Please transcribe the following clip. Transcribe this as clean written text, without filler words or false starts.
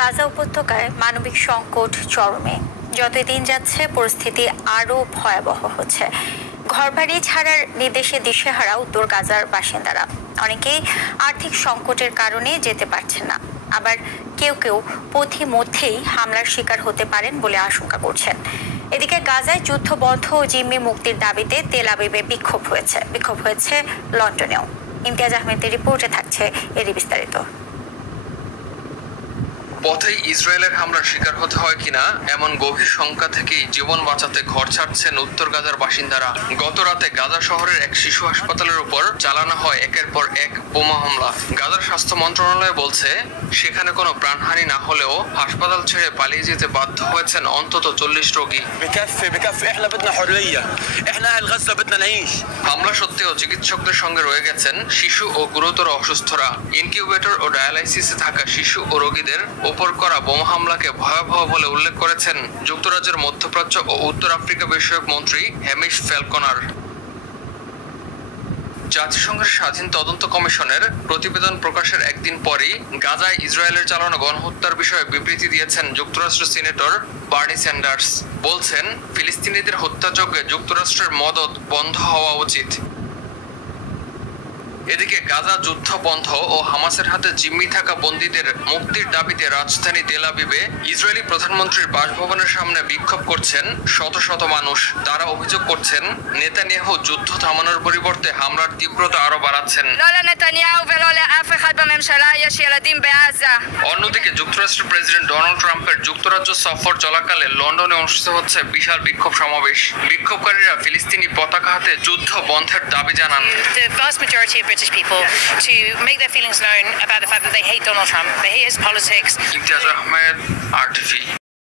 গাজা উপত্যকায় মানবিক সংকট চরমে। যতই দিন যাচ্ছে পরিস্থিতি আরও ভয়াবহ হচ্ছে। ঘরবাড়ি ছাড়ার নির্দেশে দিশেহারা উত্তর গাজার বাসিন্দারা। অনেকেই আর্থিক সংকটের কারণে যেতে পারছেন না, আবার কেউ কেউ পথিমধ্যেই হামলার শিকার হতে পারেন বলে আশঙ্কা করছেন। এদিকে গাজায় যুদ্ধ বন্ধ ও জিম্মি মুক্তির দাবিতে তেল আবিবে বিক্ষোভ হয়েছে লন্ডনেও। ইমতিয়াজ আহমেদের রিপোর্টে থাকছে এরই বিস্তারিত। পথেই ইসরায়েলের হামলার শিকার হতে হয় কিনা এমন গভীর শঙ্কা থেকেই জীবন বাঁচাতে ঘর ছাড়ছেন উত্তর গাজার বাসিন্দারা। গত রাতে গাজা শহরের এক শিশু হাসপাতালের উপর চালানো হয় একের পর এক বোমা হামলা। গাজার স্বাস্থ্য মন্ত্রণালয় বলছে সেখানে কোনো প্রাণহানি না হলেও হাসপাতাল ছেড়ে পালিয়ে যেতে বাধ্য হয়েছেন অন্তত 40 রোগী। হামলা সত্ত্বেও চিকিৎসকদের সঙ্গে রয়ে গেছেন শিশু ও গুরুতর অসুস্থরা। ইনকিউবেটর ও ডায়ালাইসিসে থাকা শিশু ও রোগীদের উপর করা বোমা হামলাকে ভয়াবহ বলে উল্লেখ করেছেন যুক্তরাজ্যের মধ্যপ্রাচ্য ও উত্তর আফ্রিকা বিষয়ক মন্ত্রী হ্যামিশ ফ্যালকনার। জাতিসংঘের স্বাধীন তদন্ত কমিশনের প্রতিবেদন প্রকাশের একদিন পরই গাজায় ইসরায়েলের চালানো গণহত্যার বিষয়ে বিবৃতি দিয়েছেন যুক্তরাষ্ট্র সিনেটর বার্নি স্যান্ডার্স। বলছেন ফিলিস্তিনিদের হত্যাযজ্ঞে যুক্তরাষ্ট্রের মদদ বন্ধ হওয়া উচিত। এদিকে গাজা যুদ্ধ বন্ধ ও হামাসের হাতে জিম্মি থাকা বন্দীদের মুক্তির দাবিতে রাজধানী তেল আবিবে ইসরায়েলি প্রধানমন্ত্রীর বাসভবনের সামনে বিক্ষোভ করছেন শত শত মানুষ। তারা অভিযোগ করছেন নেতানিয়াহু যুদ্ধ থামানোর পরিবর্তে হামলার তীব্রতা আরো বাড়াচ্ছেন। অন্যদিকে যুক্তরাষ্ট্রের প্রেসিডেন্ট ডোনাল্ড ট্রাম্পের যুক্তরাজ্য সফর চলাকালে লন্ডনে অনুষ্ঠিত হচ্ছে বিশাল বিক্ষোভ সমাবেশ। বিক্ষোভকারীরা ফিলিস্তিনি পতাকা হাতে যুদ্ধ বন্ধের দাবি জানান। British people to make their feelings known about the fact that they hate Donald Trump, they hate his politics. Imtiaz Ahmed, RTV।